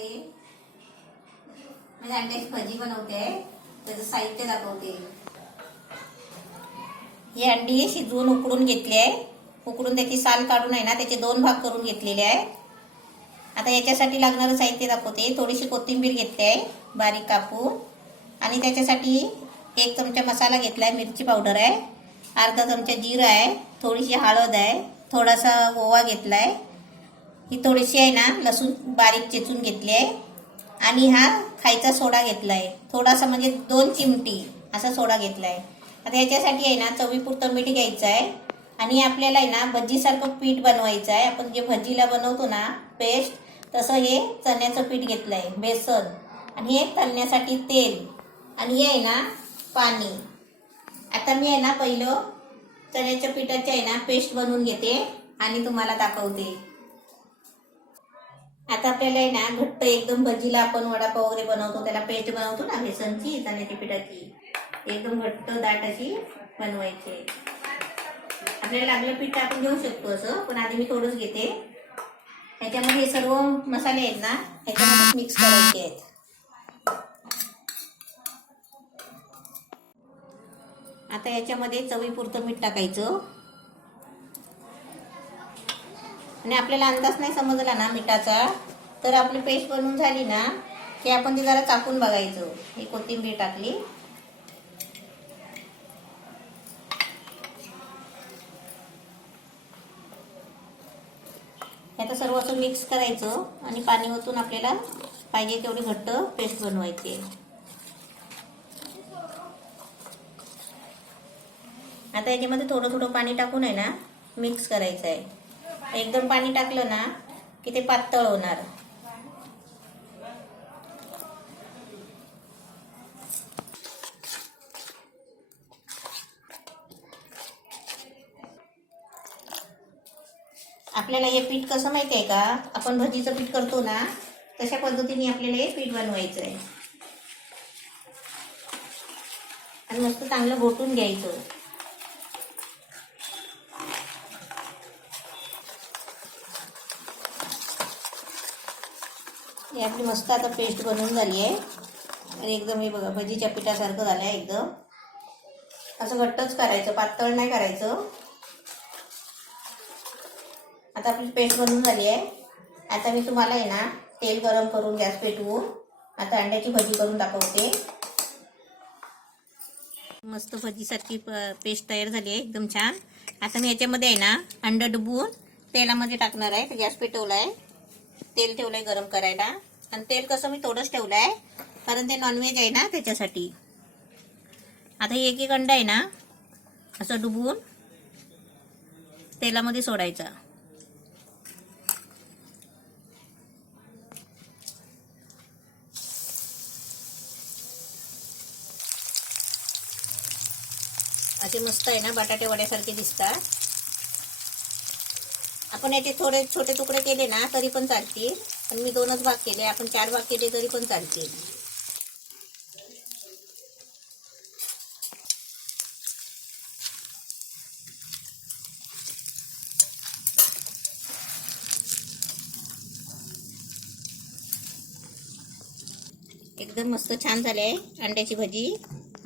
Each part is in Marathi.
दाखवते. म्हणजे अंड्याची भजी बनवते. त्याचं साहित्य दाखवते. ही अंडी शिजवून उकडून घेतली आहे. उकडून त्याची साल काढून आहे ना त्याचे 2 भाग करून घेतलेले आहे. आता याच्यासाठी लागणारं साहित्य दाखवते. थोडीशी कोथिंबीर घेतली आहे बारीक कापून. आणि त्याच्यासाठी 1 चमचा मसाला घेतला आहे, मिरची पावडर आहे, अर्धा चमचा जिरं आहे, थोडीशी हळद आहे, थोडासा ओवा घेतला आहे, ही थोडीशी आहे ना लसूण बारीक चेचून घेतली आहे, आणि हा खायचा सोडा घेतला आहे, थोडासा म्हणजे 2 चिमटी असा सोडा घेतला आहे. आता याच्यासाठी आहे ना चवीपुरतं मीठ घ्यायचं आहे. आणि आपल्याला आहे ना भजीसारखं पीठ बनवायचं आहे. आपण जे भजीला बनवतो ना पेस्ट, तसं हे चण्याचं पीठ घेतलं आहे, बेसन, आणि हे तळण्यासाठी तेल, आणि हे आहे ना पाणी. आता मी आहे ना पहिलं चण्याच्या पिठाची आहे ना पेस्ट बनवून घेते आणि तुम्हाला दाखवते. आता आपल्याला आहे ना घट्ट एकदम भजीला आपण वडापाव वगैरे बनवतो त्याला पेस्ट बनवतो ना बेसनची चण्याच्या पिठाची, एकदम घट्ट दाट अशी बनवायची. आपल्याला लागलं पीठ आपण घेऊ शकतो असं, पण आधी मी थोडंच घेते. ह्याच्यामध्ये हे सर्व मसाले आहेत ना ह्याच्यामध्ये मिक्स करायचे आहेत. आता याच्यामध्ये चवीपुरतं मीठ टाकायचं. आणि आपल्याला अंदाज नाही समजला ना मिठाचा, तर आपली पेस्ट बनवून झाली ना की आपण ती जरा चाकून बघायचं. ही कोथिंबीर टाकली. आता सर्व असं मिक्स करायचं आणि पाणी ओतून आपल्याला पाहिजे तेवढी घट्ट पेस्ट बनवायची आहे. आता याच्यामध्ये थोडं थोडं पाणी टाकून आहे ना मिक्स करायचं आहे. एकदम पाणी टाकलं ना की ते पातळ होणार. आपल्याला हे पीठ कसं माहिती आहे का, आपण भजीचं पीठ करतो ना तशा पद्धतीने आपल्याला हे पीठ बनवायचं आहे. आणि मस्त चांगलं घोटून घ्यायचं. हे आपली मस्त आता पेस्ट बनवून झाली आहे. आणि एकदम हे बघा भजीच्या पिठासारखं झालं आहे. एकदम असं घट्टच करायचं, पातळ नाही करायचं. आता आपली पेस्ट बनवून झाली आहे. आता मी तुम्हाला आहे ना तेल गरम करून गॅस पेटवून आता अंड्याची भजी करून दाखवते. मस्त भजीसारखी पेस्ट तयार झाली आहे, एकदम छान. आता मी याच्यामध्ये आहे ना अंड डुबवून तेलामध्ये टाकणार आहे. गॅस पेटवला आहे, तेल ठेवलं आहे गरम करायला. आणि तेल कसं मी थोडंच ठेवलं आहे कारण ते नॉनव्हेज आहे ना त्याच्यासाठी. आता ही एक अंडा आहे ना असं डुबवून तेलामध्ये सोडायचा. असे मस्त आहे ना बटाटे वड्यासारखे दिसतात. आपण याचे थोडे छोटे तुकडे केले ना तरी पण चालतील, पण मी 2च भाग केले. आपण 4 भाग केले तरी पण चालतील. एकदम मस्त छान झाले आहे अंड्याची भजी.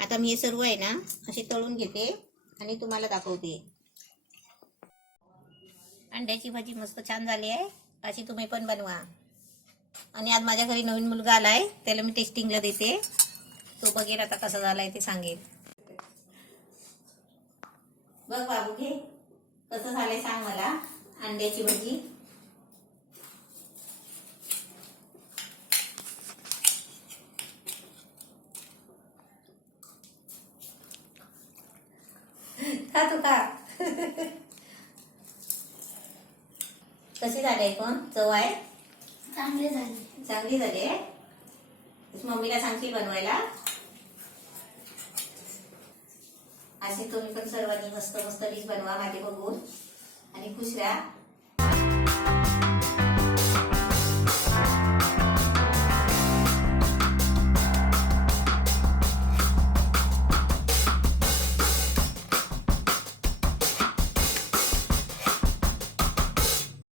आता मी हे सर्व आहे ना असे तळून घेते आणि तुम्हाला दाखवते. अंड्याची भजी मस्त छान झाली आहे. अशी तुम्ही पण बनवा. आणि आज माझ्या घरी नवीन मुलगा आलाय, त्याला मी टेस्टिंगला देते. तो बघेल आता कसा झालाय ते सांगेल. बघ बाबू घे कसं झालंय सांग मला अंड्याची भजी. खा तू खा. कशी झाली पण चव आहे? चांगली झाली. चांगली झाली आहे. मम्मीला सांगशील बनवायला. असे तुम्ही पण सर्वांनी मस्त मस्त डिश बनवा माझे बघून आणि खुश राहा.